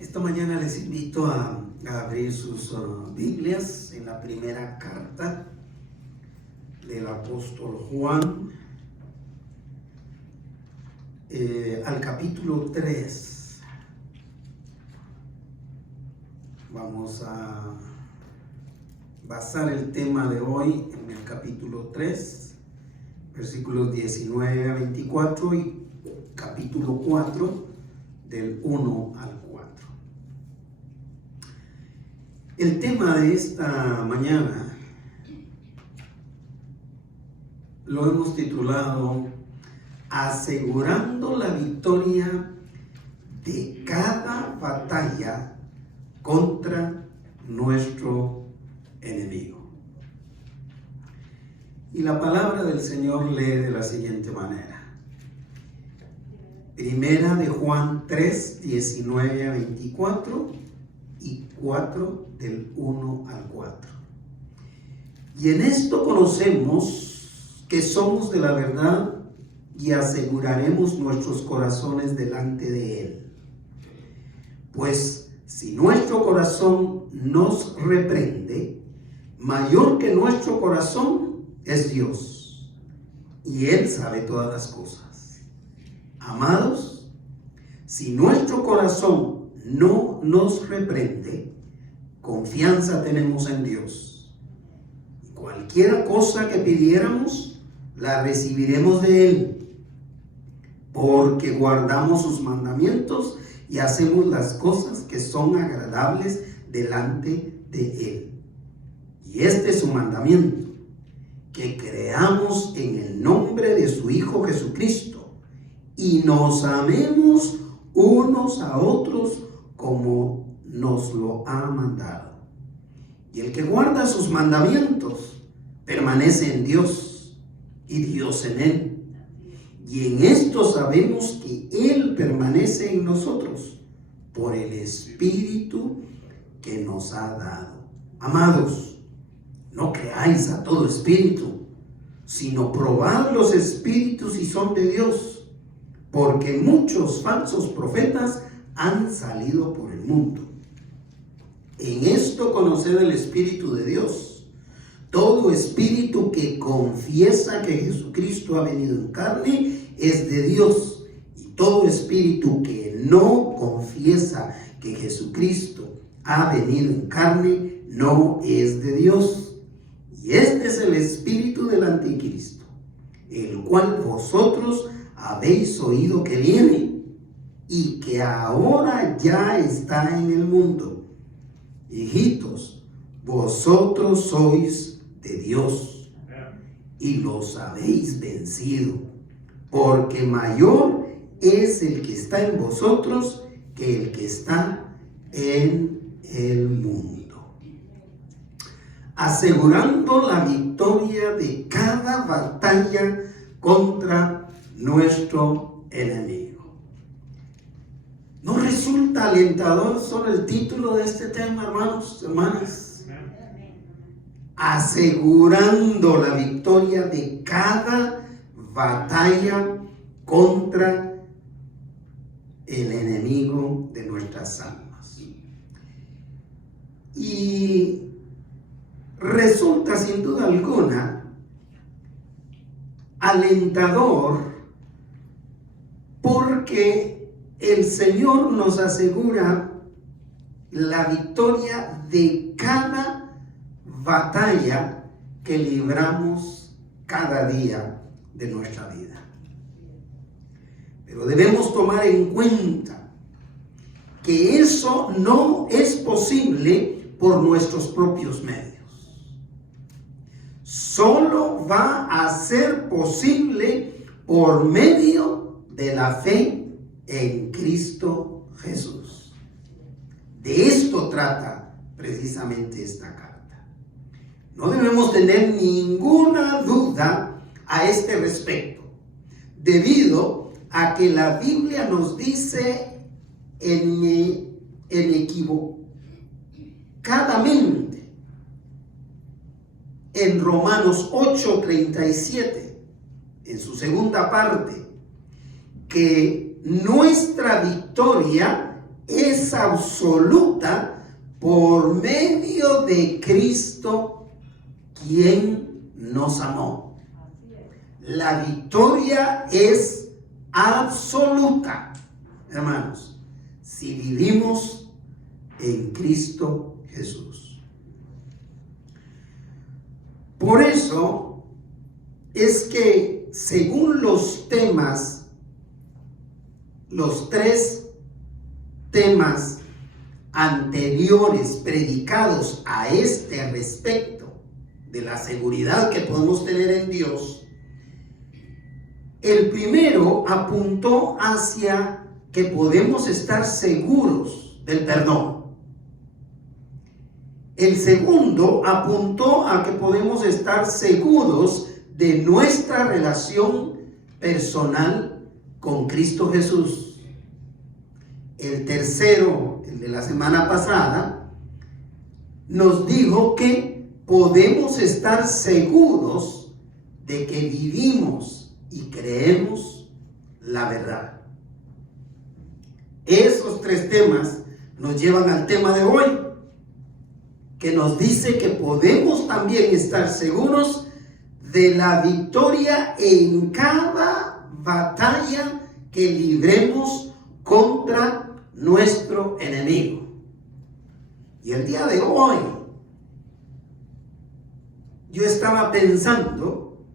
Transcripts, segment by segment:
Esta mañana les invito a abrir sus Biblias en la primera carta del apóstol Juan, al capítulo 3. Vamos a basar el tema de hoy en el capítulo 3, versículos 19 a 24 y capítulo 4, del 1 al 4. El tema de esta mañana lo hemos titulado Asegurando la victoria de cada batalla contra nuestro enemigo. Y la palabra del Señor lee de la siguiente manera. Primera de Juan 3, 19 a 24 y 4 del 1 al 4. Y en esto conocemos que somos de la verdad y aseguraremos nuestros corazones delante de Él. Pues si nuestro corazón nos reprende, mayor que nuestro corazón es Dios, y Él sabe todas las cosas. Amados, si nuestro corazón no nos reprende, confianza tenemos en Dios. Cualquier cosa que pidiéramos, la recibiremos de Él, porque guardamos sus mandamientos y hacemos las cosas que son agradables delante de Él. Y este es su mandamiento, que creamos en el nombre de su Hijo Jesucristo y nos amemos unos a otros como nos lo ha mandado. Y el que guarda sus mandamientos permanece en Dios y Dios en él. Y en esto sabemos que Él permanece en nosotros por el Espíritu que nos ha dado. Amados, no creáis a todo espíritu, sino probad los espíritus si son de Dios, porque muchos falsos profetas han salido por el mundo. En esto conoced el Espíritu de Dios. Todo espíritu que confiesa que Jesucristo ha venido en carne es de Dios, y todo espíritu que no confiesa que Jesucristo ha venido en carne no es de Dios. Y este es el espíritu del anticristo, el cual vosotros habéis oído que viene y que ahora ya está en el mundo. Hijitos, vosotros sois de Dios y los habéis vencido, porque mayor es el que está en vosotros que el que está en el mundo. Asegurando la victoria de cada batalla contra nuestro enemigo. ¿No resulta alentador solo el título de este tema, hermanos, hermanas? Asegurando la victoria de cada batalla contra el enemigo de nuestras almas. Y resulta sin duda alguna alentador porque el Señor nos asegura la victoria de cada batalla que libramos cada día de nuestra vida. Pero debemos tomar en cuenta que eso no es posible por nuestros propios medios. Solo va a ser posible por medio de la fe en Cristo Jesús. De esto trata precisamente esta carta. No debemos tener ninguna duda a este respecto, debido a que la Biblia nos dice inequívocamente en Romanos 8:37, en su segunda parte, que nuestra victoria es absoluta por medio de Cristo, quien nos amó. La victoria es absoluta, hermanos, si vivimos en Cristo Jesús. Por eso es que según los temas, los 3 temas anteriores predicados a este respecto de la seguridad que podemos tener en Dios, el primero apuntó hacia que podemos estar seguros del perdón. El segundo apuntó a que podemos estar seguros de nuestra relación personal con Cristo Jesús. El tercero, el de la semana pasada, nos dijo que podemos estar seguros de que vivimos y creemos la verdad. Esos 3 temas nos llevan al tema de hoy, que nos dice que podemos también estar seguros de la victoria en cada batalla que libremos contra nuestro enemigo. Y el día de hoy, yo estaba pensando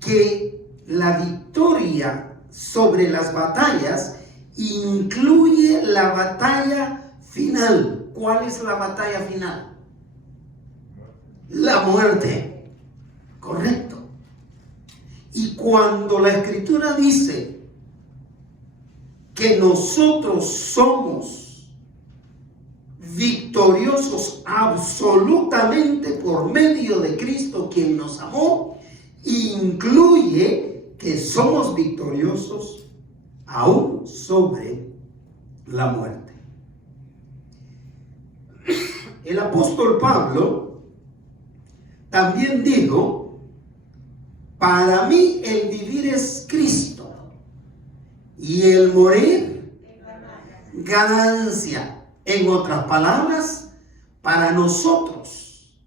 que la victoria sobre las batallas incluye la batalla final. ¿Cuál es la batalla final? La muerte. Correcto. Y cuando la Escritura dice que nosotros somos victoriosos absolutamente por medio de Cristo, quien nos amó, incluye que somos victoriosos aún sobre la muerte. El apóstol Pablo también dijo: para mí el vivir es Cristo y el morir ganancia. En otras palabras, para nosotros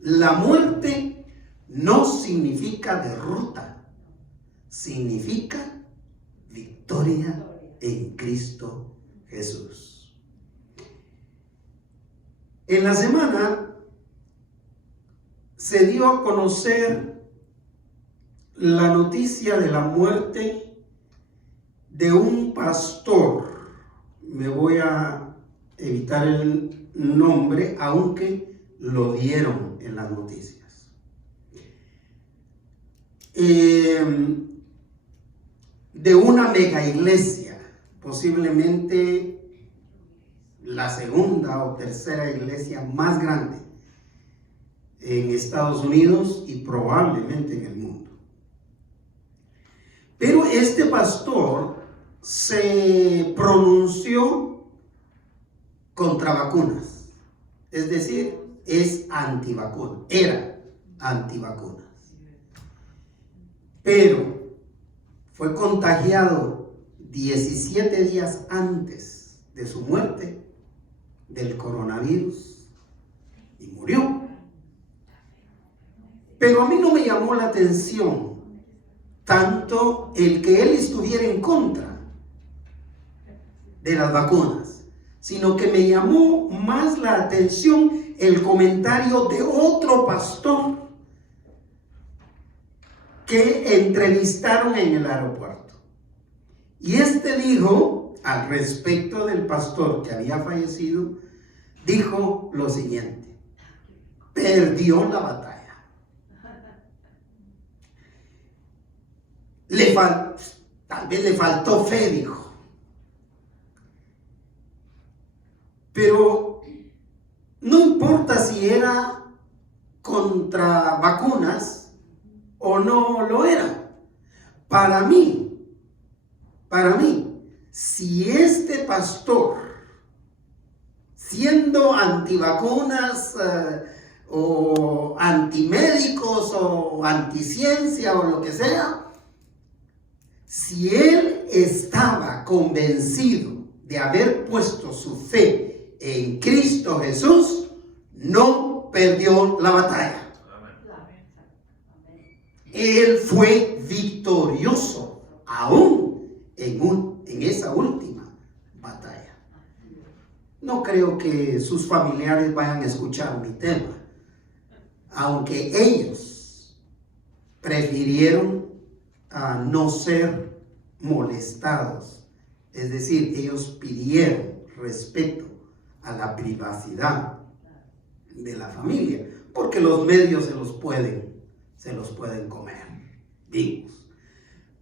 la muerte no significa derrota, significa victoria en Cristo Jesús. En la semana se dio a conocer la noticia de la muerte de un pastor. Me voy a evitar el nombre, aunque lo dieron en las noticias. De una mega iglesia, posiblemente la segunda o tercera iglesia más grande en Estados Unidos y probablemente en el mundo. Pero este pastor se pronunció contra vacunas, es decir, es antivacuna, era antivacunas, pero fue contagiado 17 días antes de su muerte del coronavirus y murió. Pero a mí no me llamó la atención tanto el que él estuviera en contra de las vacunas, sino que me llamó más la atención el comentario de otro pastor que entrevistaron en el aeropuerto. Y este dijo, al respecto del pastor que había fallecido, dijo lo siguiente: perdió la batalla. Tal vez le faltó fe, dijo. Pero no importa si era contra vacunas o no lo era. Para mí, si este pastor, siendo antivacunas o antimédicos o anticiencia o lo que sea, si él estaba convencido de haber puesto su fe en Cristo Jesús, no perdió la batalla. Él fue victorioso aún en esa última batalla. No creo que sus familiares vayan a escuchar mi tema, aunque ellos prefirieron no ser molestados. Es decir, ellos pidieron respeto a la privacidad de la familia, porque los medios se los pueden comer vivos.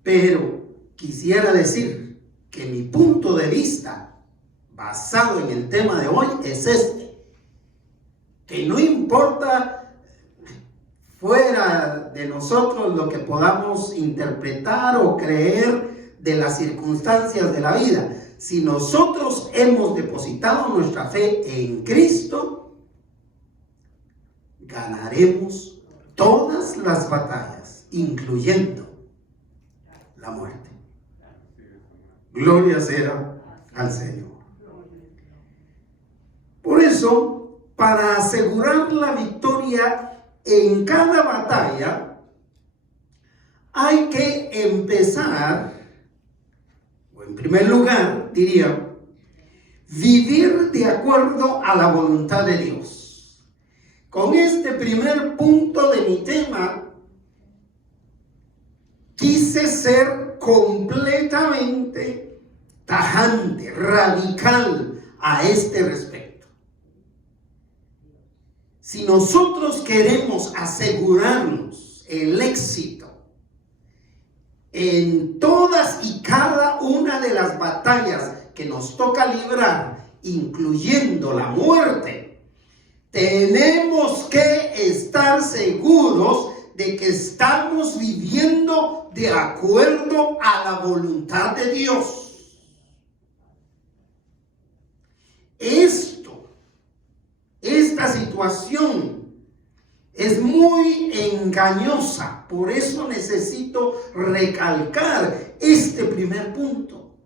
Pero quisiera decir que mi punto de vista, basado en el tema de hoy, es que no importa fuera de nosotros lo que podamos interpretar o creer de las circunstancias de la vida, si nosotros hemos depositado nuestra fe en Cristo, ganaremos todas las batallas, incluyendo la muerte. Gloria sea al Señor. Por eso, para asegurar la victoria en cada batalla, hay que empezar, o en primer lugar, diría, vivir de acuerdo a la voluntad de Dios. Con este primer punto de mi tema, quise ser completamente tajante, radical a este respecto. Si nosotros queremos asegurarnos el éxito en todas y cada una de las batallas que nos toca librar, incluyendo la muerte, tenemos que estar seguros de que estamos viviendo de acuerdo a la voluntad de Dios. Esta situación es muy engañosa, por eso necesito recalcar este primer punto.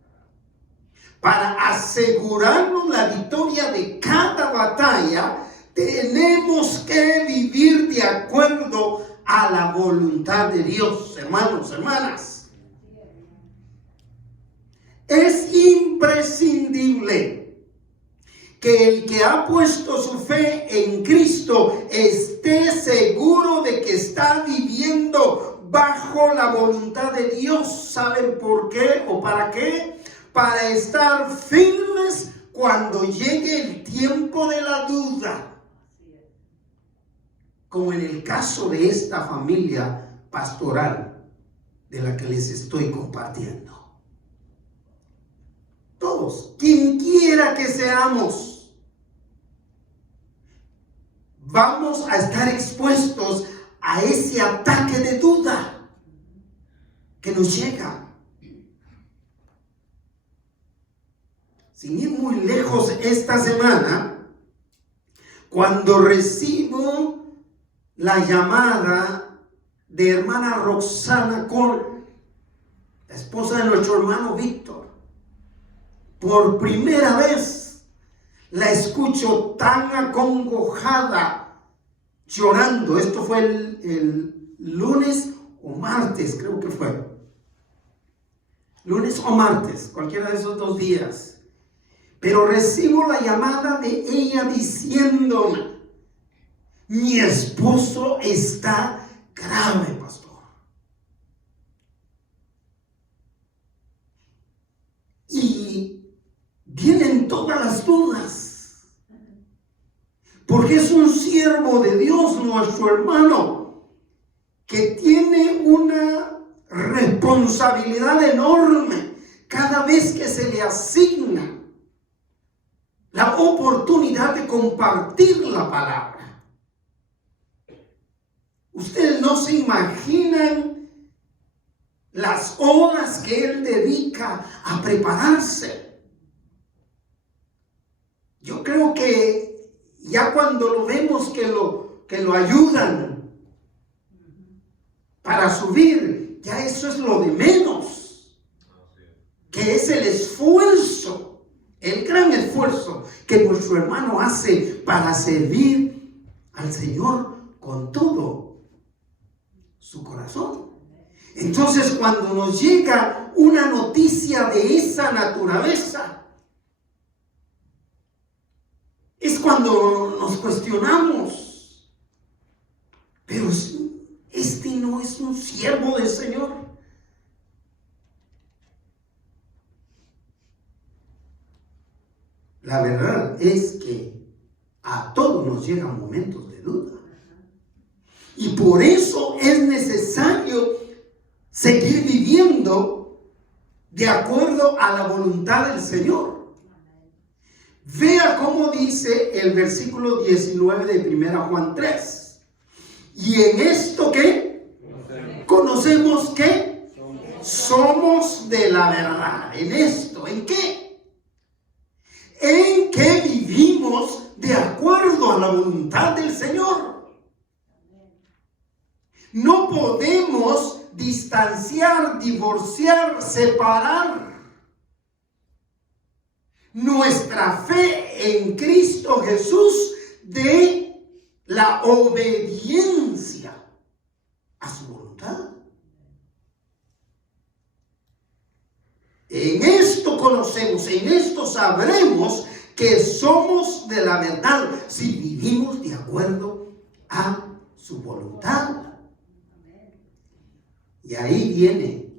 Para asegurarnos la victoria de cada batalla, tenemos que vivir de acuerdo a la voluntad de Dios, hermanos, hermanas. Es imprescindible que el que ha puesto su fe en Cristo esté seguro de que está viviendo bajo la voluntad de Dios. ¿Saben por qué o para qué? Para estar firmes cuando llegue el tiempo de la duda. Como en el caso de esta familia pastoral de la que les estoy compartiendo. Todos, quien quiera que seamos, vamos a estar expuestos a ese ataque de duda que nos llega. Sin ir muy lejos, esta semana, cuando recibo la llamada de hermana Roxana Cole, la esposa de nuestro hermano Víctor, por primera vez la escucho tan acongojada, llorando. Esto fue el lunes o martes, creo que fue. Lunes o martes, cualquiera de esos 2 días. Pero recibo la llamada de ella diciéndome: mi esposo está grave, pastor. Y vienen todas las dudas, porque es un siervo de Dios, nuestro hermano, que tiene una responsabilidad enorme cada vez que se le asigna la oportunidad de compartir la palabra. Ustedes no se imaginan las horas que él dedica a prepararse. Yo creo que ya cuando lo vemos que lo ayudan para subir, ya eso es lo de menos, que es el esfuerzo nuestro hermano hace para servir al Señor con todo su corazón. Entonces, cuando nos llega una noticia de esa naturaleza, es cuando nos cuestionamos, pero este no es un siervo del Señor. La verdad es que a todos nos llegan momentos de duda. Y por eso es necesario seguir viviendo de acuerdo a la voluntad del Señor. Vea cómo dice el versículo 19 de 1 Juan 3. Y en esto que conocemos que somos de la verdad. En esto, ¿en qué? En que vivimos de acuerdo a la voluntad del Señor. No podemos distanciar, divorciar, separar nuestra fe en Cristo Jesús de la obediencia a su voluntad. En esto conocemos, en esto sabremos que somos de la verdad si vivimos de acuerdo a su voluntad. Y ahí viene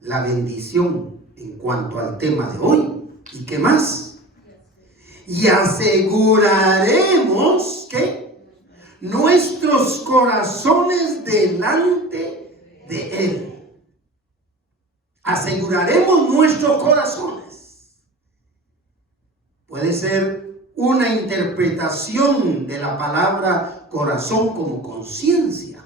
la bendición en cuanto al tema de hoy. ¿Y qué más? Y aseguraremos que nuestros corazones delante de Él. Aseguraremos nuestros corazones. Puede ser una interpretación de la palabra corazón como conciencia.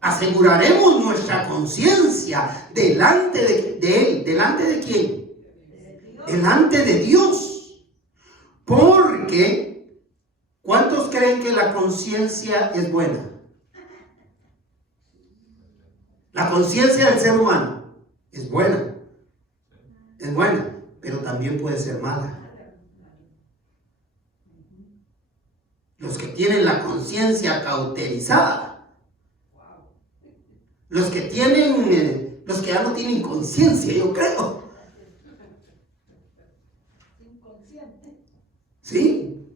Aseguraremos nuestra conciencia delante de Él. ¿Delante de quién? Delante de Dios. Porque, ¿cuántos creen que la conciencia es buena? La conciencia del ser humano es buena. Es buena, pero también puede ser mala. Los que tienen la conciencia cauterizada, los que ya no tienen conciencia, yo creo. ¿Sí?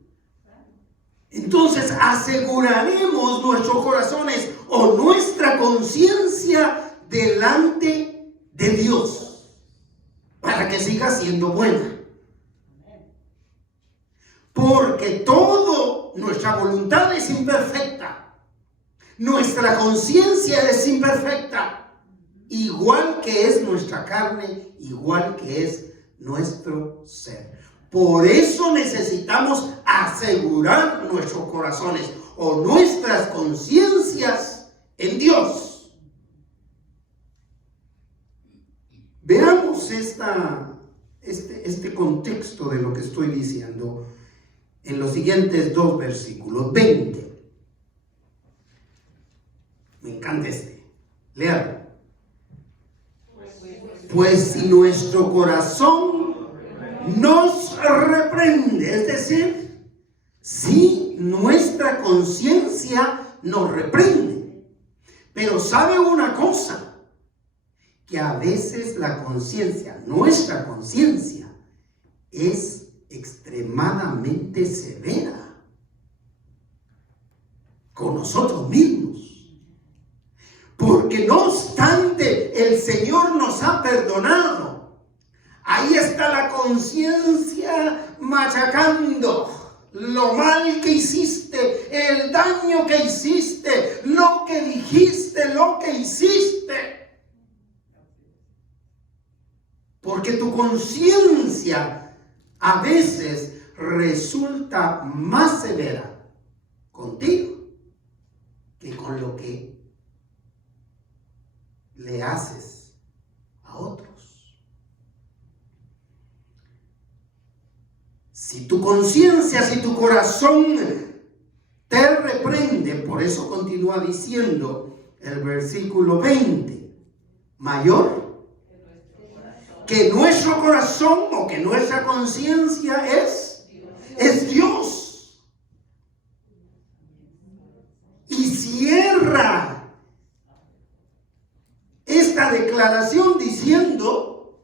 Entonces aseguraremos nuestros corazones o nuestra conciencia delante de Dios para que siga siendo buena. Porque nuestra voluntad es imperfecta. Nuestra conciencia es imperfecta, igual que es nuestra carne, igual que es nuestro ser. Por eso necesitamos asegurar nuestros corazones o nuestras conciencias en Dios. Veamos este contexto de lo que estoy diciendo en los siguientes 2 versículos. 20. Me encanta Léalo. Pues si nuestro corazón nos reprende, es decir, si nuestra conciencia nos reprende. Pero ¿sabe una cosa? Que a veces la conciencia, nuestra conciencia, es extremadamente severa con nosotros mismos. Porque no obstante el Señor nos ha perdonado, ahí está la conciencia machacando lo mal que hiciste, el daño que hiciste, lo que dijiste, lo que hiciste. Porque tu conciencia a veces resulta más severa contigo que con lo que le haces a otros. Si tu conciencia, si tu corazón te reprende, por eso continúa diciendo el versículo 20, mayor que nuestro corazón o que nuestra conciencia es Dios. Y cierra esta declaración diciendo,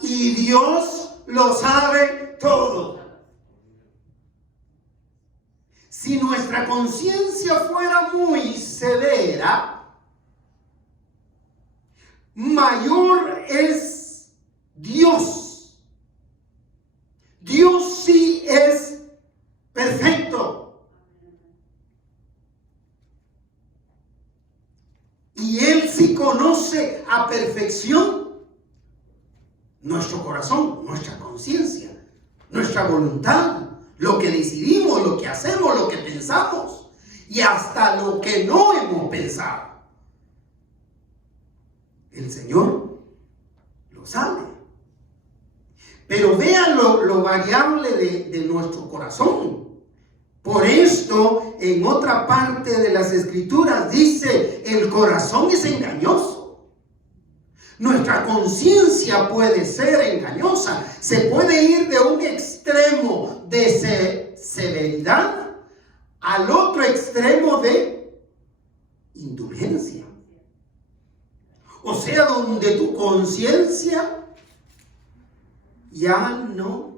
y Dios lo sabe todo. Si nuestra conciencia fuera muy severa, mayor es Dios. Dios sí es perfecto. Y Él sí conoce a perfección nuestro corazón, nuestra conciencia, nuestra voluntad, lo que decidimos, lo que hacemos, lo que pensamos y hasta lo que no hemos pensado. El Señor lo sabe. Pero vean lo variable de nuestro corazón. Por esto, en otra parte de las Escrituras dice, el corazón es engañoso. Nuestra conciencia puede ser engañosa. Se puede ir de un extremo de severidad al otro extremo de indulgencia. O sea, donde tu conciencia ya no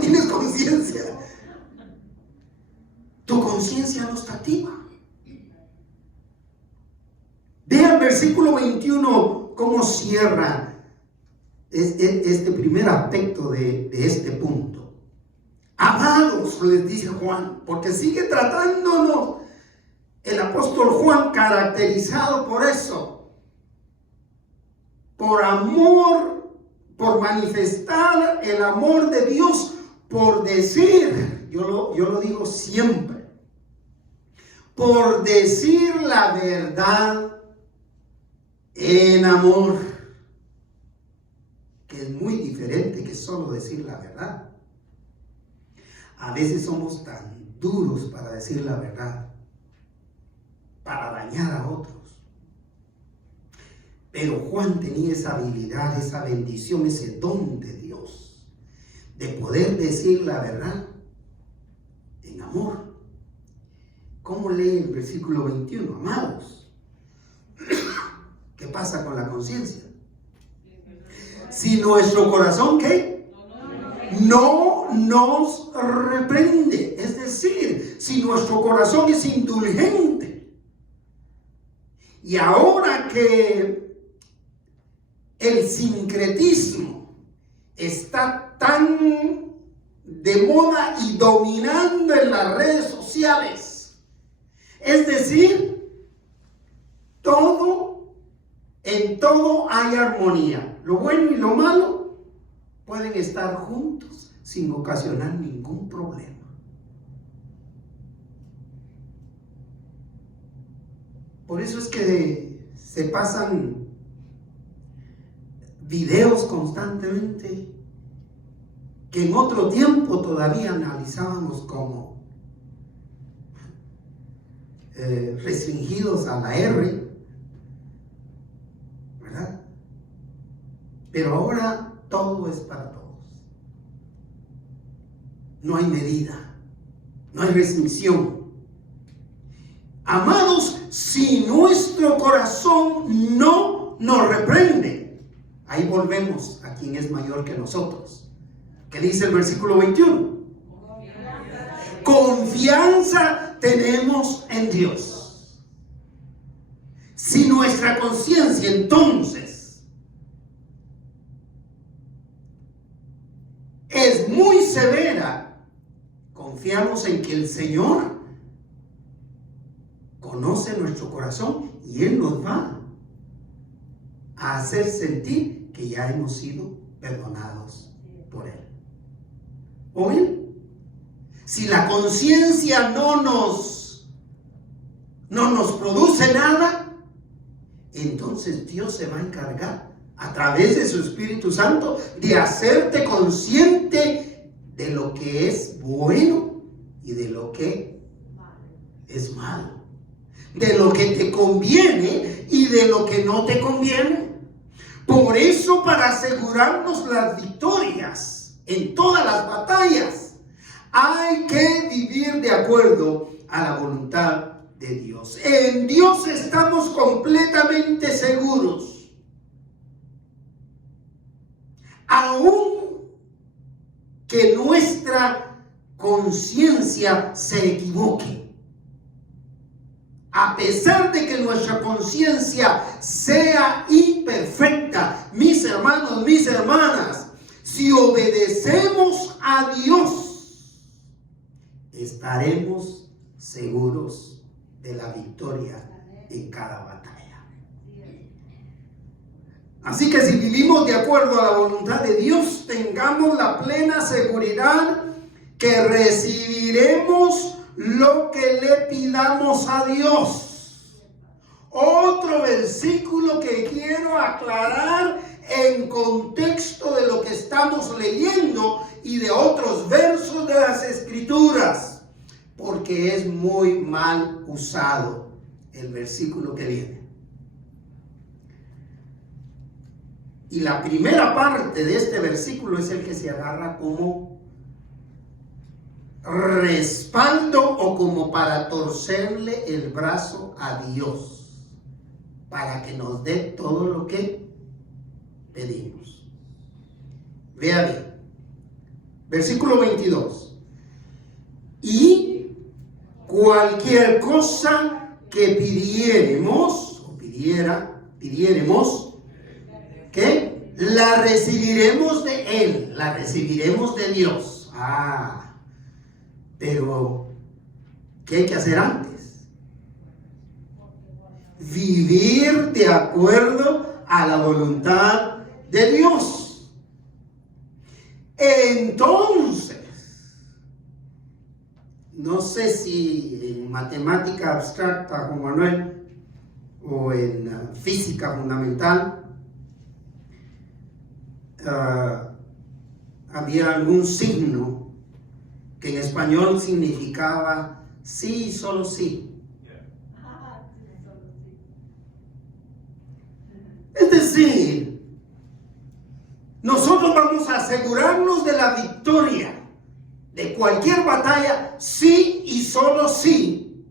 tienes conciencia. Tu conciencia no está activa. Vea el versículo 21 cómo cierra este primer aspecto de este punto. Amados, les dice Juan, porque sigue tratándonos el apóstol Juan caracterizado por eso, por amor, por manifestar el amor de Dios, por decir, yo lo digo siempre, por decir la verdad en amor, que es muy diferente que solo decir la verdad. A veces somos tan duros para decir la verdad, para dañar a otros. Pero Juan tenía esa habilidad, esa bendición, ese don de Dios, de poder decir la verdad en amor. ¿Cómo lee el versículo 21? Amados, ¿qué pasa con la conciencia? Si nuestro corazón, ¿qué? No nos reprende. Es decir, si nuestro corazón es indulgente. Y ahora que el sincretismo está tan de moda y dominando en las redes sociales, es decir, en todo hay armonía. Lo bueno y lo malo pueden estar juntos sin ocasionar ningún problema. Por eso es que se pasan videos constantemente que en otro tiempo todavía analizábamos como restringidos a la R, ¿verdad? Pero ahora todo es para todos. No hay medida, no hay restricción. Amados, si nuestro corazón no nos reprende, ahí volvemos a quien es mayor que nosotros. ¿Qué dice el versículo 21? Confianza tenemos en Dios. Si nuestra conciencia entonces es muy severa, confiamos en que el Señor conoce nuestro corazón y Él nos va a hacer sentir que ya hemos sido perdonados por Él. ¿O bien? Si la conciencia no nos produce nada, entonces Dios se va a encargar a través de su Espíritu Santo de hacerte consciente de lo que es bueno y de lo que es malo, de lo que te conviene y y de lo que no te conviene. Por eso, para asegurarnos las victorias en todas las batallas, hay que vivir de acuerdo a la voluntad de Dios. En Dios estamos completamente seguros. Aun que nuestra conciencia se equivoque. A pesar de que nuestra conciencia sea imperfecta, mis hermanos, mis hermanas, si obedecemos a Dios, estaremos seguros de la victoria en cada batalla. Así que si vivimos de acuerdo a la voluntad de Dios, tengamos la plena seguridad que recibiremos lo que le pidamos a Dios. Otro versículo que quiero aclarar en contexto de lo que estamos leyendo y de otros versos de las Escrituras, porque es muy mal usado el versículo que viene. Y la primera parte de este versículo es el que se agarra como respaldo o como para torcerle el brazo a Dios, para que nos dé todo lo que pedimos. Vea bien, versículo 22. Y cualquier cosa que pidiéremos, ¿qué? La recibiremos de Él, la recibiremos de Dios. Pero, ¿qué hay que hacer antes? Vivir de acuerdo a la voluntad de Dios. Entonces, no sé si en matemática abstracta, Juan Manuel, o en física fundamental, había algún signo que en español significaba sí, solo sí. Es decir, nosotros vamos a asegurarnos de la victoria de cualquier batalla, sí y solo sí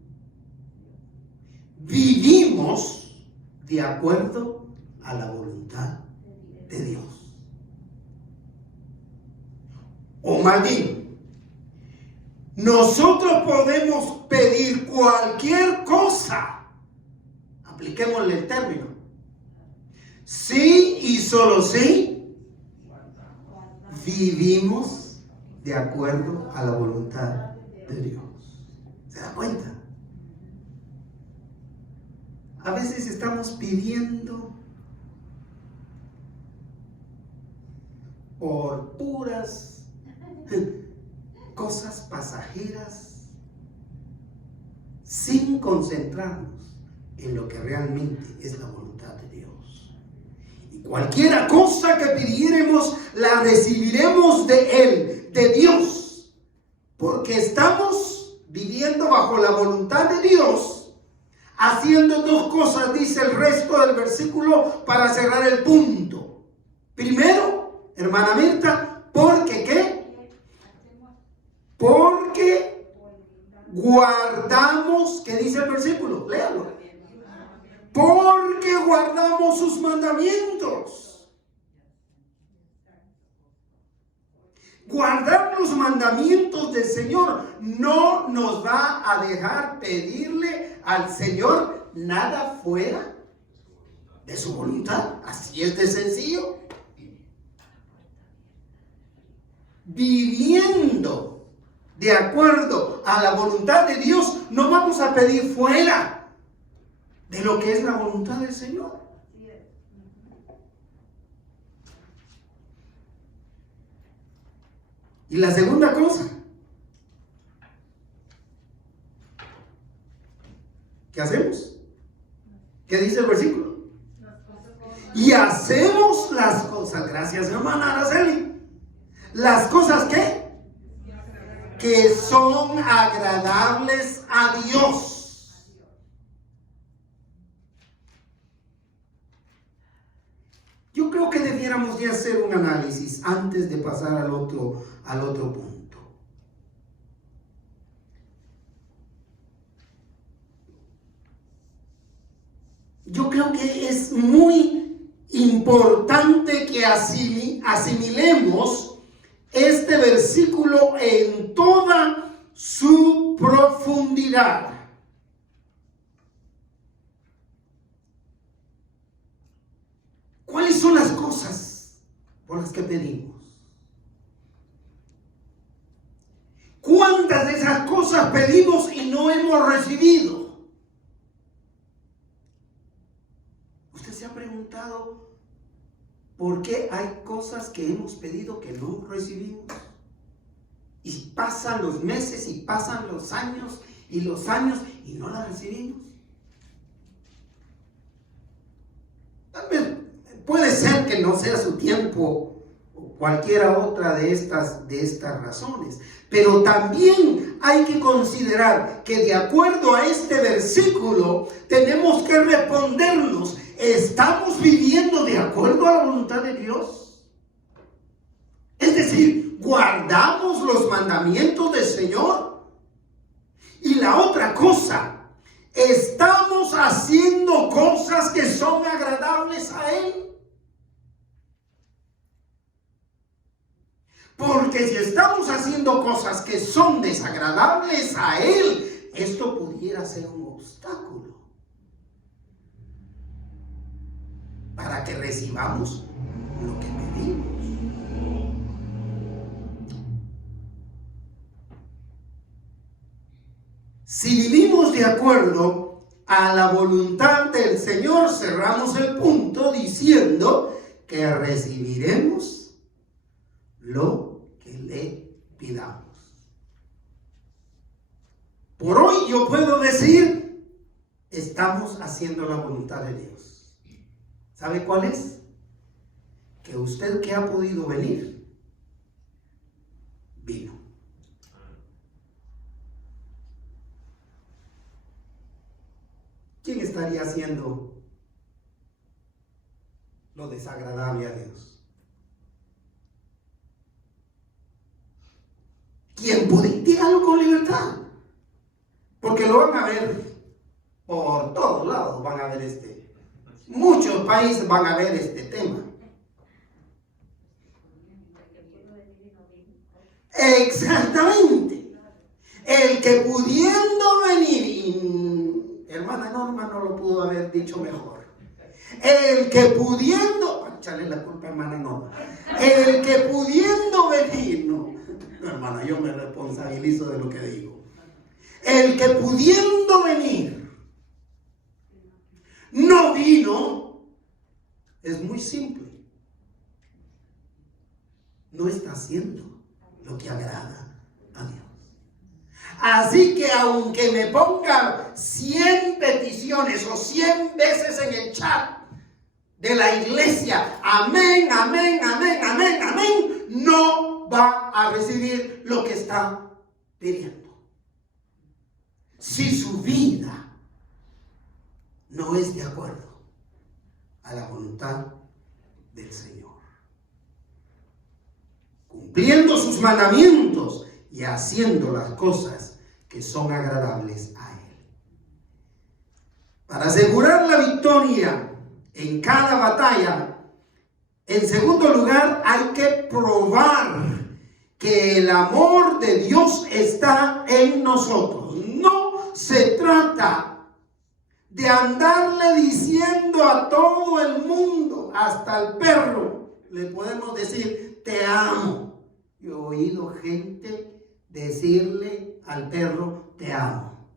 vivimos de acuerdo a la voluntad de Dios. O más bien, nosotros podemos pedir cualquier cosa, apliquémosle el término, sí y solo sí vivimos de acuerdo a la voluntad de Dios. ¿Se da cuenta? A veces estamos pidiendo por puras cosas pasajeras sin concentrarnos en lo que realmente es la voluntad de Dios. Y cualquier cosa que pidiéremos la recibiremos de Él, de Dios, porque estamos viviendo bajo la voluntad de Dios, haciendo dos cosas, dice el resto del versículo para cerrar el punto. Primero, hermana Mirta, porque ¿qué? Porque guardamos, ¿qué dice el versículo? Léalo. Porque guardamos sus mandamientos. Guardar los mandamientos del Señor no nos va a dejar pedirle al Señor nada fuera de su voluntad. Así es de sencillo. Viviendo de acuerdo a la voluntad de Dios, no vamos a pedir fuera de lo que es la voluntad del Señor. Y la segunda cosa, ¿qué hacemos? ¿Qué dice el versículo? Y hacemos las cosas, gracias hermana Araceli, las cosas que son agradables a Dios. deberíamos de hacer un análisis antes de pasar al otro punto. Yo creo que es muy importante que asimilemos este versículo en toda su profundidad. ¿Cuáles son las cosas por las que pedimos? ¿Cuántas de esas cosas pedimos y no hemos recibido? ¿Usted se ha preguntado por qué hay cosas que hemos pedido que no recibimos? Y pasan los meses y pasan los años y no las recibimos. Tal vez puede ser que no sea su tiempo o cualquiera otra de estas razones, pero también hay que considerar que de acuerdo a este versículo tenemos que respondernos: ¿estamos viviendo de acuerdo a la voluntad de Dios? Es decir, ¿guardamos los mandamientos del Señor? Y la otra cosa, ¿estamos haciendo cosas que son agradables a Él? Porque si estamos haciendo cosas que son desagradables a Él, esto pudiera ser un obstáculo para que recibamos lo que pedimos. Si vivimos de acuerdo a la voluntad del Señor, cerramos el punto diciendo que recibiremos lo que le pidamos. Por hoy yo puedo decir: estamos haciendo la voluntad de Dios. ¿Sabe cuál es? Que usted que ha podido venir, vino. ¿Quién estaría haciendo lo desagradable a Dios? ¿Quién puede? Dígalo con libertad, porque lo van a ver por todos lados. Van a ver muchos países van a ver este tema. Exactamente. El que pudiendo venir, y hermana Norma no lo pudo haber dicho mejor. El que pudiendo, echarle la culpa a hermana Norma. El que pudiendo venir, no, hermana, yo me responsabilizo de lo que digo. El que pudiendo venir no vino, es muy simple. No está haciendo lo que agrada a Dios. Así que aunque me ponga 100 peticiones o 100 veces en el chat de la iglesia, amén, amén, amén, amén, amén, no va a recibir lo que está pidiendo. Si su vida no es de acuerdo a la voluntad del Señor, cumpliendo sus mandamientos y haciendo las cosas que son agradables a Él. Para asegurar la victoria en cada batalla, en segundo lugar, hay que probar que el amor de Dios está en nosotros. No se trata de andarle diciendo a todo el mundo, hasta al perro, le podemos decir: te amo. Yo he oído gente decirle al perro: te amo.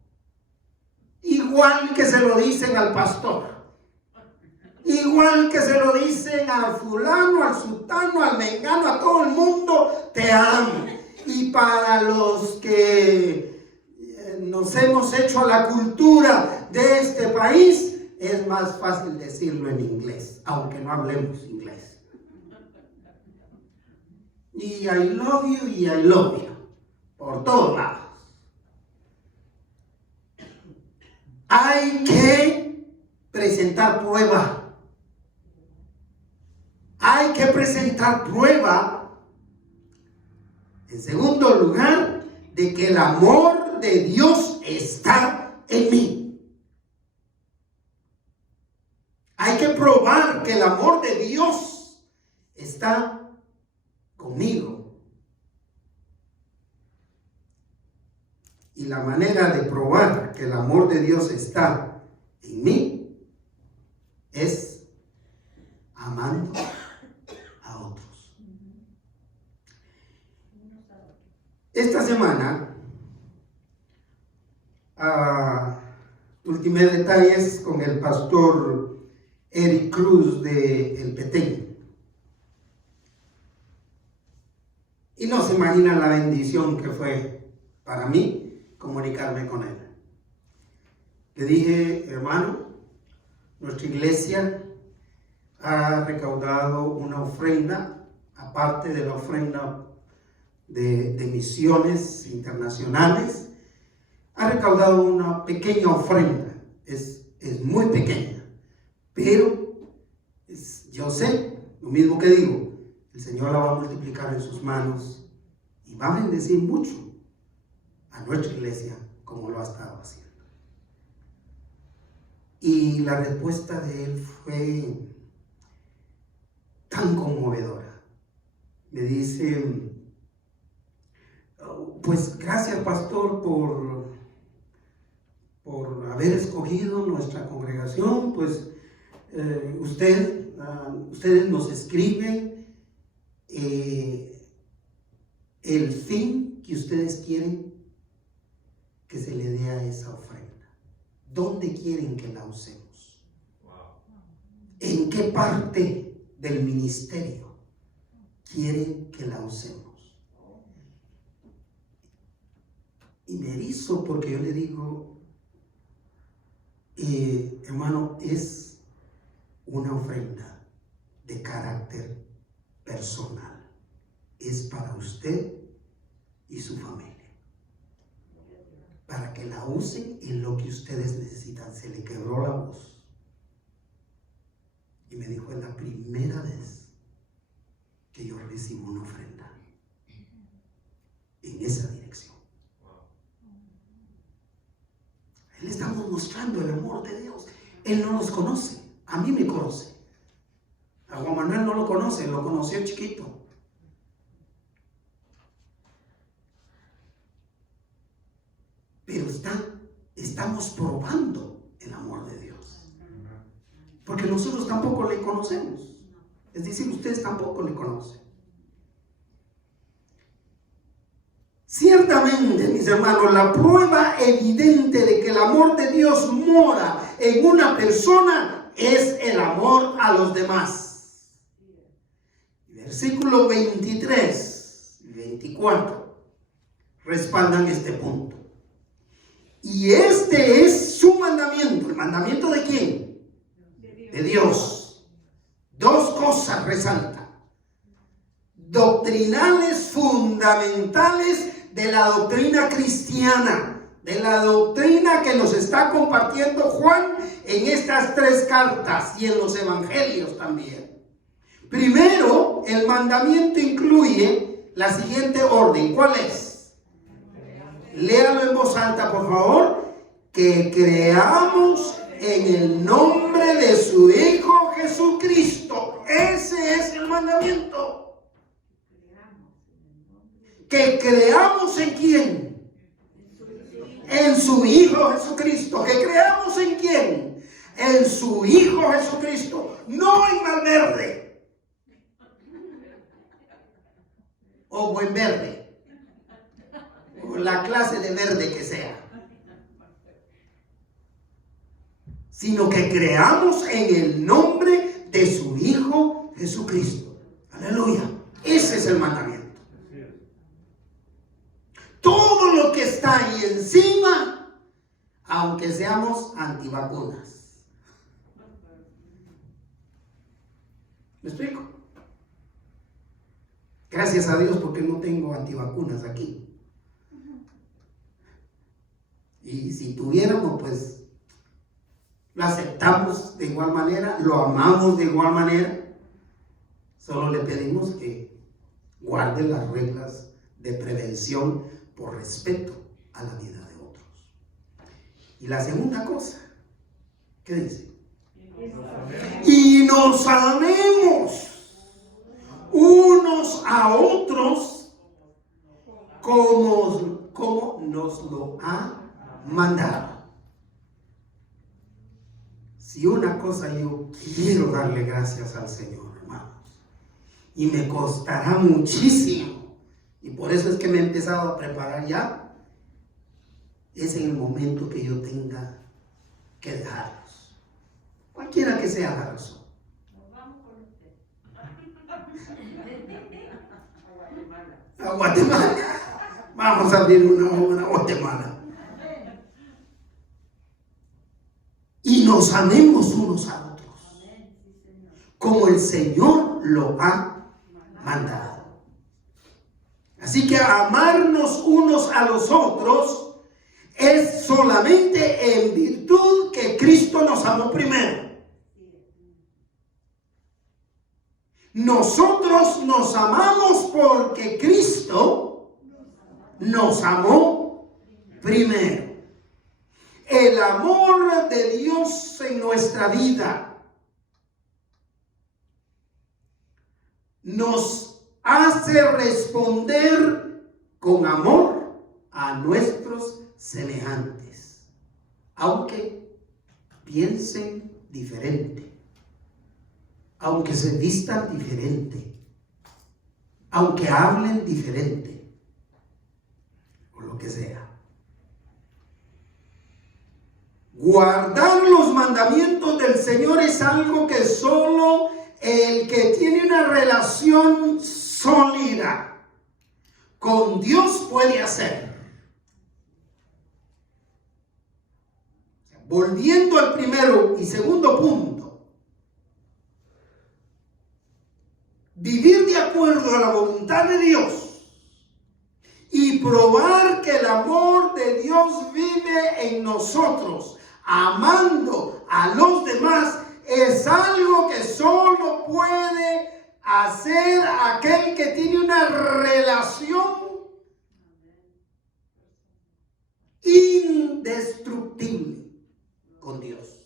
Igual que se lo dicen al pastor. Igual que se lo dicen al fulano, al sultano, al mengano, a todo el mundo: te amo. Y para los que nos hemos hecho a la cultura de este país, es más fácil decirlo en inglés, aunque no hablemos inglés. Y I love you, y I love you, por todos lados. Hay que presentar prueba. Hay que presentar estar prueba, en segundo lugar, de que el amor de Dios está en mí. Hay que probar que el amor de Dios está conmigo. Y la manera de probar que el amor de Dios está en mí es amando a otros. Esta semana ultimé detalles con el pastor Eric Cruz de El Petén. Y no se imaginan la bendición que fue para mí comunicarme con él. Le dije, hermano, nuestra iglesia ha recaudado una ofrenda, aparte de la ofrenda de misiones internacionales, ha recaudado una pequeña ofrenda, es muy pequeña, pero yo sé, lo mismo que digo, el Señor la va a multiplicar en sus manos y va a bendecir mucho a nuestra iglesia como lo ha estado haciendo. Y la respuesta de él fue tan conmovedora. Me dice, pues gracias pastor por haber escogido nuestra congregación, pues ustedes nos escriben el fin que ustedes quieren que se le dé a esa ofrenda. ¿Dónde quieren que la usemos? ¿En qué parte del ministerio quieren que la usemos? Y me erizo porque yo le digo, hermano, es una ofrenda de carácter personal. Es para usted y su familia, para que la usen en lo que ustedes necesitan. Se le quebró la voz y me dijo, es la primera vez que yo recibo una ofrenda en esa dirección. Le estamos mostrando el amor de Dios. Él no nos conoce, a mí me conoce. A Juan Manuel no lo conoce, lo conoció chiquito. Pero estamos probando el amor de Dios. Porque nosotros tampoco le conocemos. Es decir, ustedes tampoco le conocen. Ciertamente, mis hermanos, la prueba evidente de que el amor de Dios mora en una persona es el amor a los demás. Versículo 23 y 24 respaldan este punto. Y este es su mandamiento. ¿El mandamiento de quién? De Dios. Dos cosas resalta. Doctrinales fundamentales de la doctrina cristiana, de la doctrina que nos está compartiendo Juan en estas tres cartas y en los evangelios también. Primero, el mandamiento incluye la siguiente orden. ¿Cuál es? Léalo en voz alta, por favor. Que creamos en el nombre de su Hijo Jesucristo. Ese es el mandamiento. Que creamos en quién. En su Hijo Jesucristo. Que creamos en quién. En su Hijo Jesucristo. No en Malverde o Buen Verde, o la clase de verde que sea, sino que creamos en el nombre de su Hijo Jesucristo. Aleluya. Ese es el mandamiento. Todo lo que está ahí encima, aunque seamos antivacunas. ¿Me explico? Gracias a Dios porque no tengo antivacunas aquí. Y si tuviéramos, pues lo aceptamos de igual manera, lo amamos de igual manera. Solo le pedimos que guarde las reglas de prevención por respeto a la vida de otros. Y la segunda cosa, ¿qué dice? Y nos amemos unos a otros como nos lo ha mandado. Si una cosa yo quiero darle gracias al Señor, hermanos, y me costará muchísimo, y por eso es que me he empezado a preparar ya, es en el momento que yo tenga que dejarlos, cualquiera que sea la razón. A Guatemala. Vamos a abrir una obra a Guatemala. Y nos amemos unos a otros, como el Señor lo ha mandado. Así que amarnos unos a los otros es solamente en virtud que Cristo nos amó primero. Nosotros nos amamos porque Cristo nos amó primero. El amor de Dios en nuestra vida nos hace responder con amor a nuestros semejantes, aunque piensen diferente, aunque se vistan diferente, aunque hablen diferente, o lo que sea. Guardar los mandamientos del Señor es algo que solo el que tiene una relación sólida con Dios puede hacer. Volviendo al primero y segundo punto, vivir de acuerdo a la voluntad de Dios y probar que el amor de Dios vive en nosotros, amando a los demás, es algo que solo puede hacer aquel que tiene una relación indestructible con Dios.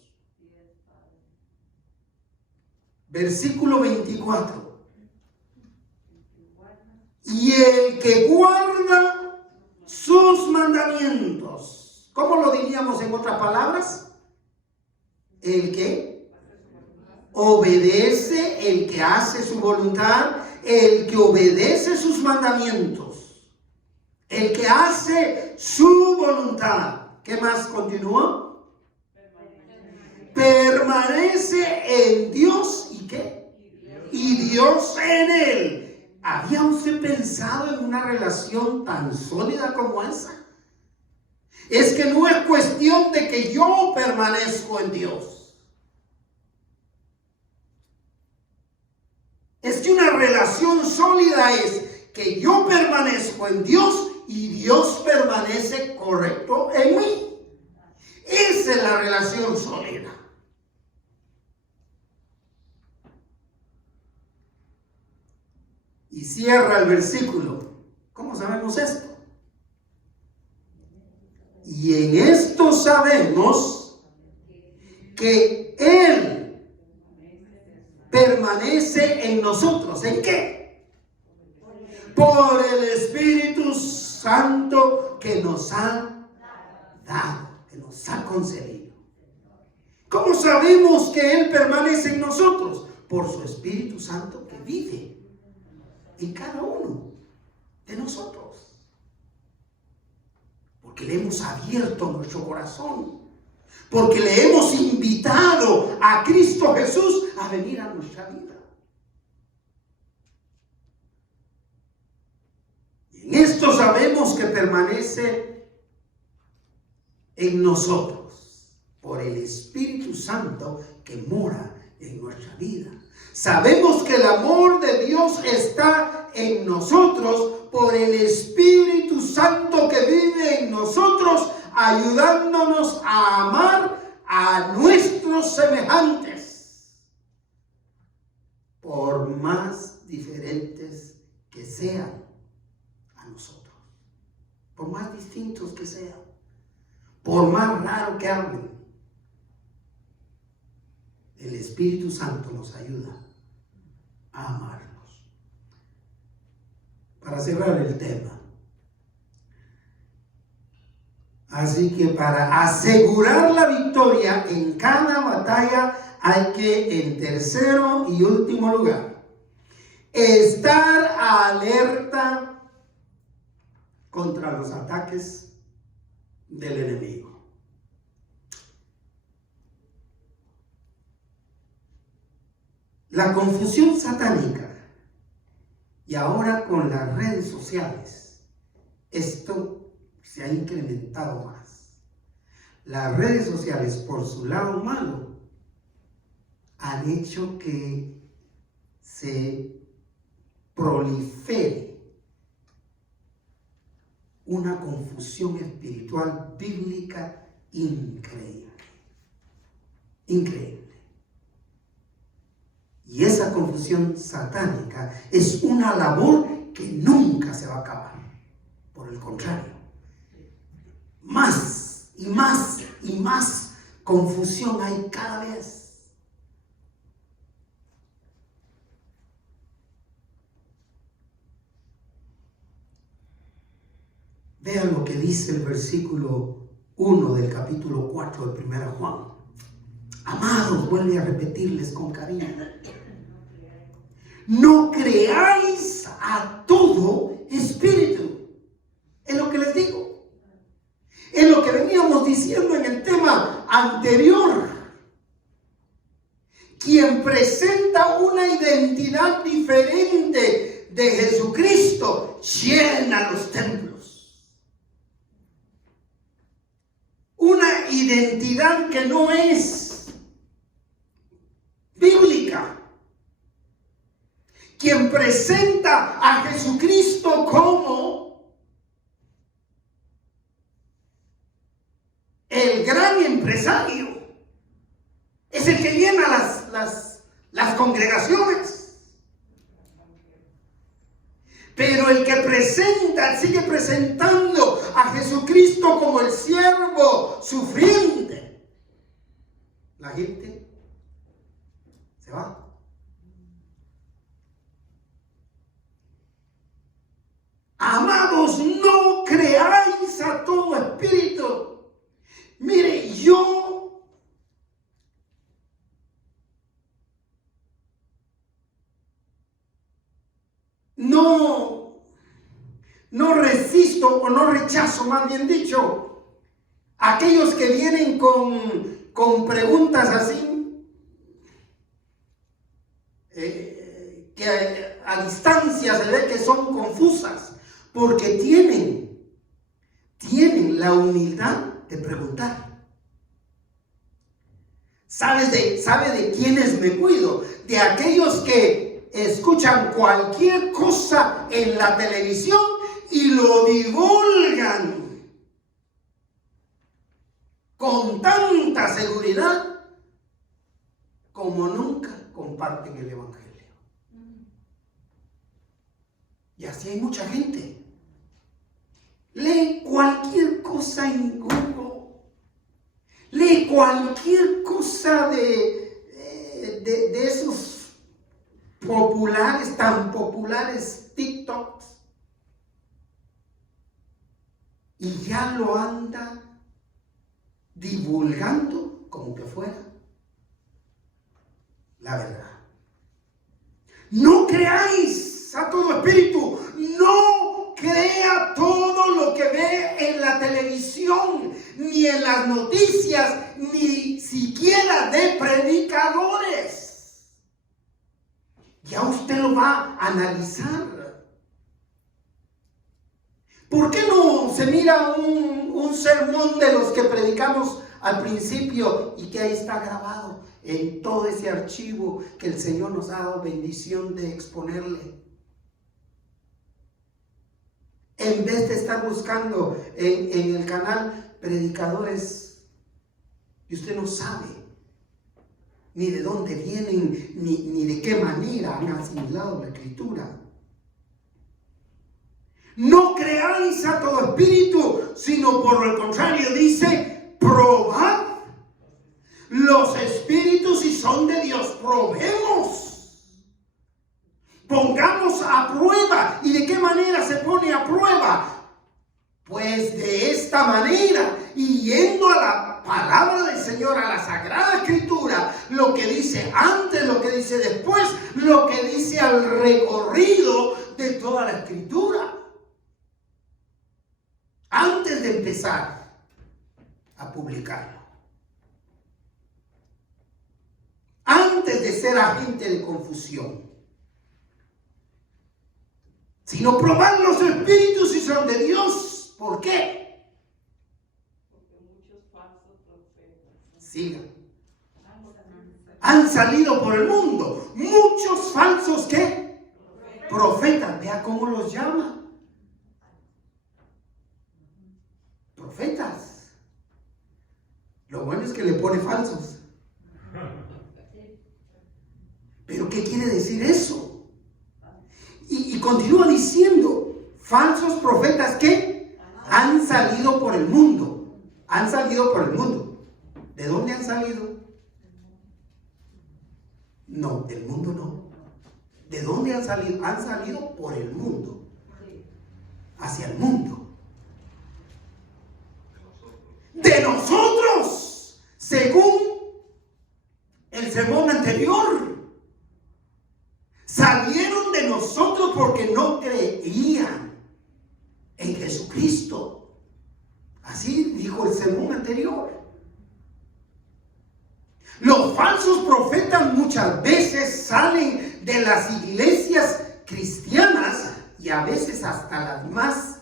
Versículo 24. Y el que guarda sus mandamientos, ¿cómo lo diríamos en otras palabras? El que obedece, el que hace su voluntad, el que obedece sus mandamientos, el que hace su voluntad. ¿Qué más continúa? Permanece en Dios. ¿Y qué? Y Dios en él. ¿Había usted pensado en una relación tan sólida como esa? Es que no es cuestión de que yo permanezco en Dios. Es que una relación sólida es que yo permanezco en Dios y Dios permanece correcto en mí. Esa es la relación sólida. Y cierra el versículo. ¿Cómo sabemos esto? Y en esto sabemos que Él permanece en nosotros. ¿En qué? Por el Espíritu Santo que nos ha dado, que nos ha concedido. ¿Cómo sabemos que Él permanece en nosotros? Por su Espíritu Santo que vive en cada uno de nosotros, porque le hemos abierto nuestro corazón, porque le hemos invitado a Cristo Jesús a venir a nuestra vida. Y en esto sabemos que permanece en nosotros por el Espíritu Santo que mora en nuestra vida. Sabemos que el amor de Dios está en nosotros por el Espíritu Santo que vive en nosotros, ayudándonos a amar a nuestros semejantes, por más por más raro que hablen, el Espíritu Santo nos ayuda a amarlos. Para cerrar el tema, así que para asegurar la victoria en cada batalla hay que, en tercero y último lugar, estar alerta contra los ataques del enemigo. La confusión satánica, y ahora con las redes sociales, esto se ha incrementado más. Las redes sociales, por su lado malo, han hecho que se prolifere una confusión espiritual bíblica increíble. Increíble. Y esa confusión satánica es una labor que nunca se va a acabar. Por el contrario, más y más y más confusión hay cada vez. Vean lo que dice el versículo 1 del capítulo 4 de 1 Juan. Amados, vuelve a repetirles con cariño. No creáis a todo espíritu. Es lo que les digo. Es lo que veníamos diciendo en el tema anterior. Quien presenta una identidad diferente de Jesucristo llena los templos. Una identidad que no es bíblica. Quien presenta a Jesucristo como el gran empresario es el que llena las congregaciones. Pero el que presenta, sigue presentando a Jesucristo como el siervo sufriente, la gente se va. Amados, no creáis a todo espíritu. Mire, yo no resisto o no rechazo, más bien dicho, a aquellos que vienen con preguntas así, que a distancia se ve que son confusas. Porque tienen la humildad de preguntar. ¿Sabe de quiénes me cuido? De aquellos que escuchan cualquier cosa en la televisión y lo divulgan con tanta seguridad como nunca comparten el Evangelio. Y así hay mucha gente. Lee cualquier cosa en Google. Lee cualquier cosa de esos populares, tan populares TikToks. Y ya lo anda divulgando como que fuera la verdad. No creáis a todo espíritu. No crea todo lo que ve en la televisión, ni en las noticias, ni siquiera de predicadores. Ya usted lo va a analizar. ¿Por qué no se mira un sermón de los que predicamos al principio y que ahí está grabado en todo ese archivo que el Señor nos ha dado bendición de exponerle? En vez de estar buscando en el canal predicadores y usted no sabe ni de dónde vienen, ni de qué manera han asimilado la Escritura. No creáis a todo espíritu, sino por el contrario, dice, probad los espíritus si son de Dios. Probemos. Pongamos a prueba. ¿Y de qué manera se pone a prueba? Pues de esta manera, y yendo a la palabra del Señor, a la Sagrada Escritura, lo que dice antes, lo que dice después, lo que dice al recorrido de toda la Escritura. Antes de empezar a publicarlo. Antes de ser agente de confusión. Sino probar los espíritus si son de Dios. ¿Por qué? Porque muchos falsos profetas. Sigan. Han salido por el mundo. Muchos falsos, ¿qué? Profetas. Vea cómo los llama. Profetas. Lo bueno es que le pone falsos. ¿Pero qué quiere decir eso? Y continúa diciendo, falsos profetas que han salido por el mundo. Han salido por el mundo. ¿De dónde han salido? No, del mundo no. ¿De dónde han salido? Han salido por el mundo. Hacia el mundo. De nosotros, según el sermón anterior. Salieron de nosotros porque no creían en Jesucristo. Así dijo el sermón anterior. Los falsos profetas muchas veces salen de las iglesias cristianas y a veces hasta las más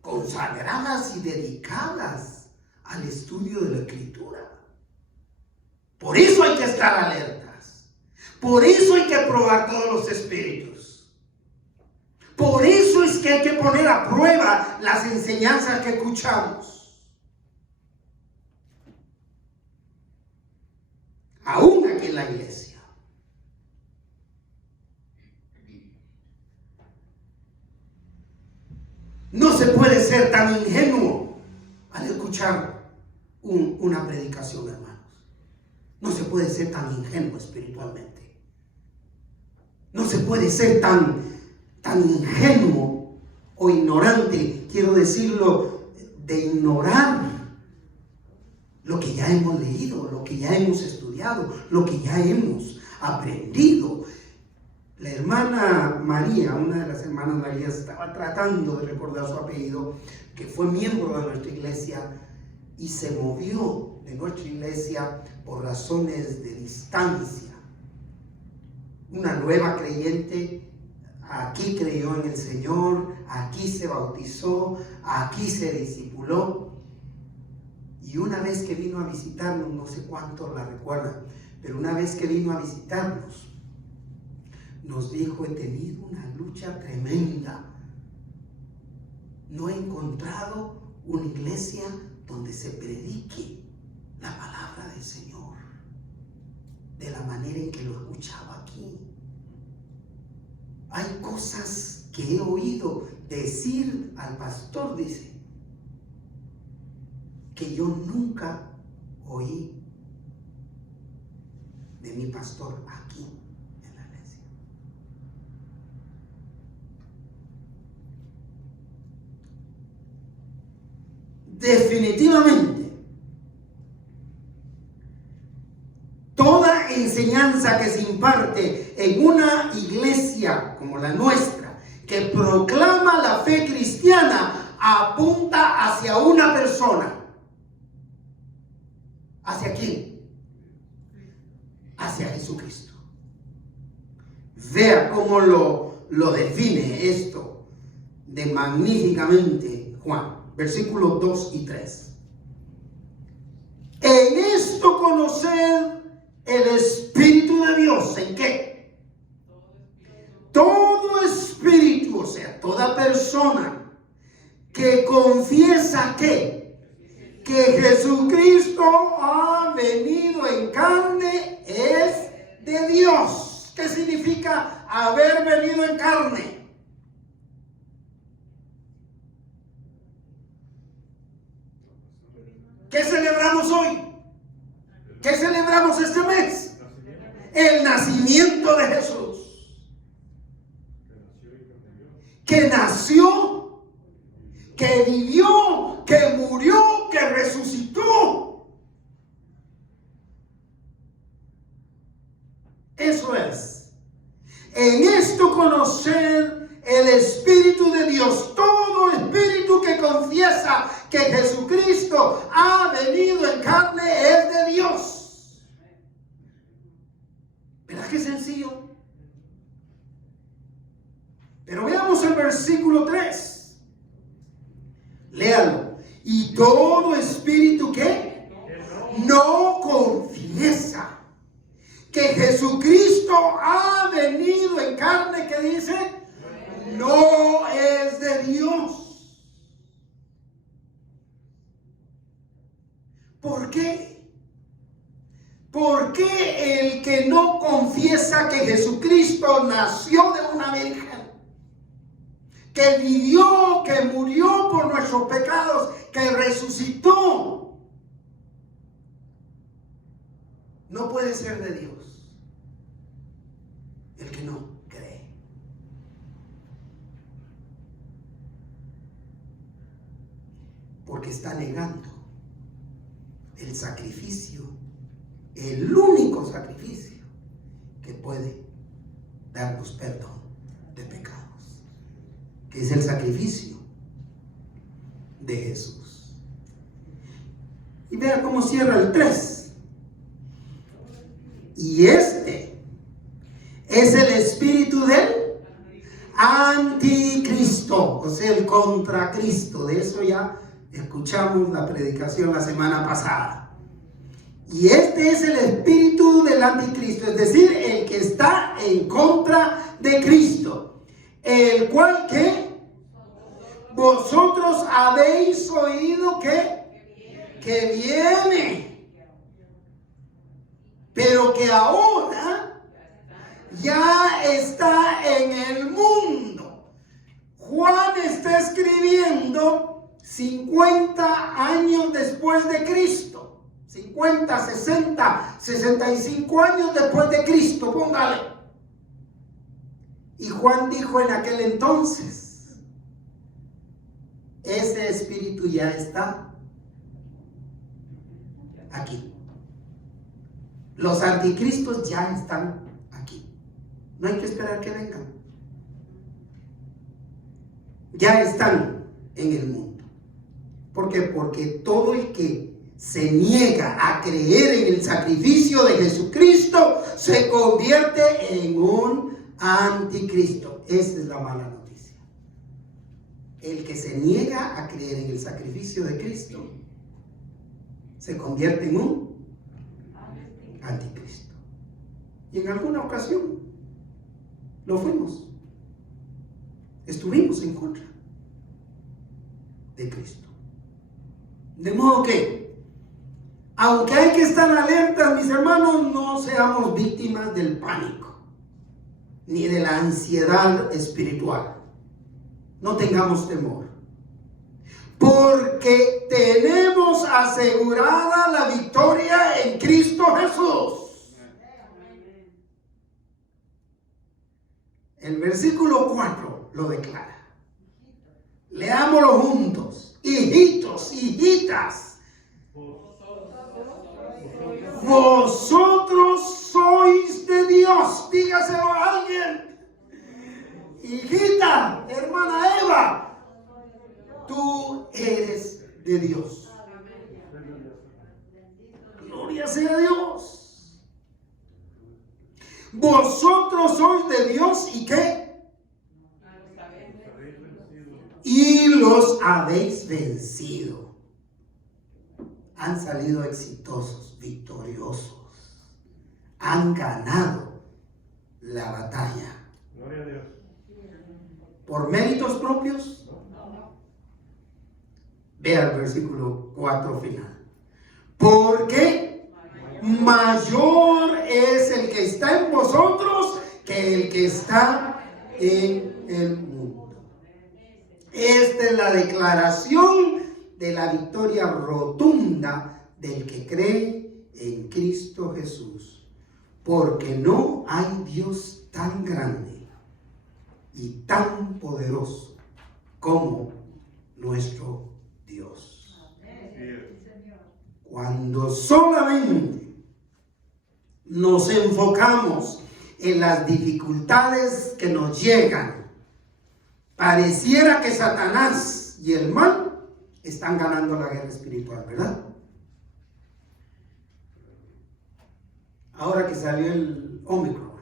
consagradas y dedicadas al estudio de la Escritura. Por eso hay que estar alertas. Por eso hay que probar todos los espíritus. Por eso es que hay que poner a prueba las enseñanzas que escuchamos. Aún aquí en la iglesia. No se puede ser tan ingenuo al escuchar una predicación, hermanos. No se puede ser tan ingenuo espiritualmente. No se puede ser tan ingenuo o ignorante, quiero decirlo, de ignorar lo que ya hemos leído, lo que ya hemos estudiado, lo que ya hemos aprendido. La hermana María, una de las hermanas Marías, estaba tratando de recordar su apellido, que fue miembro de nuestra iglesia y se movió de nuestra iglesia por razones de distancia. Una nueva creyente, aquí creyó en el Señor, aquí se bautizó, aquí se discipuló. Y una vez que vino a visitarnos, no sé cuántos la recuerdan, pero una vez que vino a visitarnos, nos dijo: he tenido una lucha tremenda. No he encontrado una iglesia donde se predique la palabra del Señor de la manera en que lo escuchaba aquí. Hay cosas que he oído decir al pastor, dice, que yo nunca oí de mi pastor aquí en la iglesia. Definitivamente, toda enseñanza que se imparte en una iglesia como la nuestra, que proclama la fe cristiana, apunta hacia una persona. ¿Hacia quién? Hacia Jesucristo. Vea cómo lo define esto de magníficamente Juan, versículos 2 y 3. En esto conocer el Espíritu de Dios. ¿En qué? Todo espíritu, o sea, toda persona que confiesa que Jesucristo ha venido en carne es de Dios. ¿Qué significa haber venido en carne? Cristo de Jesús, que nació, que vivió, que murió, que resucitó. Eso es. En esto conocer el Espíritu de Dios. Todo espíritu que confiesa que Jesucristo ha venido en carne es de Dios. ¿Verdad que sencillo? Pero veamos el versículo 3. Léalo. Y todo espíritu que no confiesa que Jesucristo ha venido en carne, que dice, no es de Dios. ¿Por qué? ¿Por qué el que no confiesa que Jesucristo nació de una virgen, que vivió, que murió por nuestros pecados, que resucitó, no puede ser de Dios? El que no cree. Porque está negando el sacrificio, el único sacrificio que puede darnos perdón de pecados, que es el sacrificio de Jesús. Y vea cómo cierra el 3. Y este es el espíritu del anticristo, o sea, el contracristo. De eso ya escuchamos la predicación la semana pasada. Y este es el espíritu del anticristo, es decir, el que está en contra de Cristo, el cual que vosotros habéis oído que viene, pero que ahora ya está en el mundo. Juan está escribiendo 50 años después de Cristo. 50, 60, 65 años después de Cristo, póngale. Y Juan dijo en aquel entonces, ese espíritu ya está aquí. Los anticristos ya están aquí. No hay que esperar que vengan. Ya están en el mundo. ¿Por qué? Porque todo el que se niega a creer en el sacrificio de Jesucristo se convierte en un anticristo. Esa es la mala noticia. El que se niega a creer en el sacrificio de Cristo se convierte en un anticristo. Y en alguna ocasión lo fuimos. Estuvimos en contra de Cristo. De modo que, aunque hay que estar alertas, mis hermanos, no seamos víctimas del pánico ni de la ansiedad espiritual. No tengamos temor, porque tenemos asegurada la victoria en Cristo Jesús. El versículo 4 lo declara. Leámoslo juntos. Hijitos, hijitas, vosotros sois de Dios. Dígaselo a alguien. Hijita, hermana Eva, tú eres de Dios. Gloria sea a Dios. Vosotros sois de Dios, ¿y qué? Y los habéis vencido. Han salido exitosos, victoriosos. Han ganado la batalla. Gloria a Dios. ¿Por méritos propios? Vea el versículo 4 final. Porque mayor es el que está en vosotros que el que está en el mundo. Esta es la declaración de la victoria rotunda del que cree en Cristo Jesús. porque no hay Dios tan grande y tan poderoso como nuestro Dios. Cuando solamente nos enfocamos en las dificultades que nos llegan, pareciera que Satanás y el mal están ganando la guerra espiritual, ¿verdad? Ahora que salió el Omicron,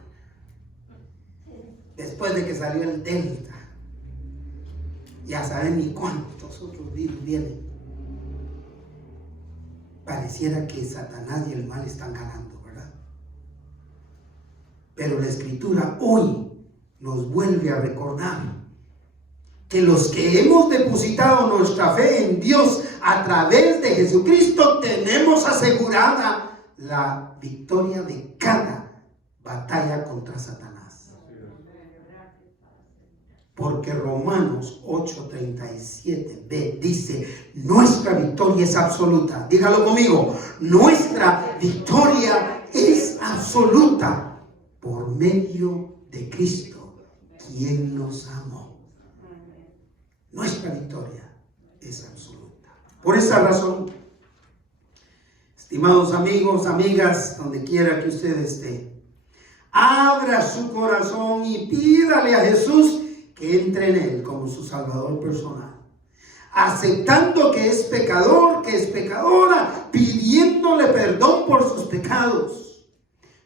después de que salió el Delta, ya saben ni cuántos otros virus vienen. Pareciera que Satanás y el mal están ganando, ¿verdad? Pero la Escritura hoy nos vuelve a recordar que los que hemos depositado nuestra fe en Dios a través de Jesucristo tenemos asegurada la victoria de cada batalla contra Satanás. Porque Romanos 8:37b dice: nuestra victoria es absoluta. Dígalo conmigo: nuestra victoria es absoluta por medio de Cristo, quien nos amó. Nuestra victoria es absoluta. Por esa razón, estimados amigos, amigas, donde quiera que usted esté, abra su corazón y pídale a Jesús que entre en él como su Salvador personal, aceptando que es pecador, que es pecadora, pidiéndole perdón por sus pecados,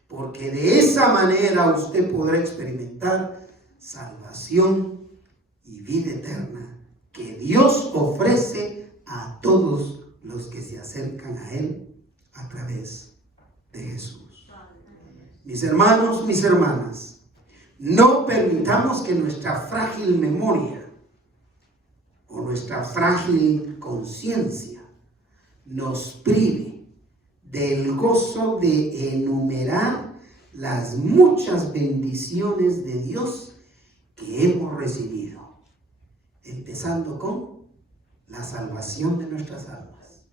porque de esa manera usted podrá experimentar salvación y vida eterna que Dios ofrece a todos los que se acercan a Él a través de Jesús. Mis hermanos, mis hermanas, no permitamos que nuestra frágil memoria o nuestra frágil conciencia nos prive del gozo de enumerar las muchas bendiciones de Dios que hemos recibido, empezando con la salvación de nuestras almas,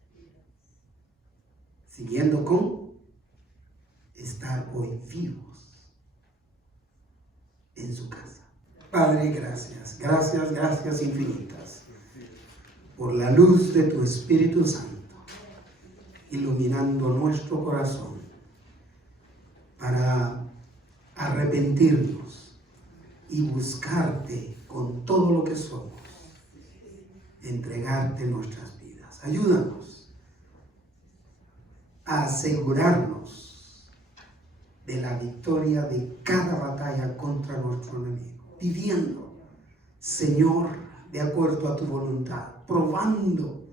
siguiendo con estar hoy vivos en su casa. Padre, gracias, gracias, gracias infinitas por la luz de tu Espíritu Santo, iluminando nuestro corazón para arrepentirnos y buscarte con todo lo que somos, entregarte nuestras vidas. Ayúdanos a asegurarnos de la victoria de cada batalla contra nuestro enemigo, viviendo, Señor, de acuerdo a tu voluntad, probando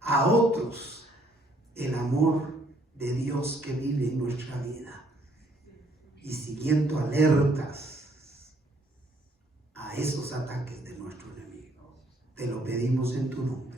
a otros el amor de Dios que vive en nuestra vida y siguiendo alertas a esos ataques de nuestro enemigo. Te lo pedimos en tu nombre.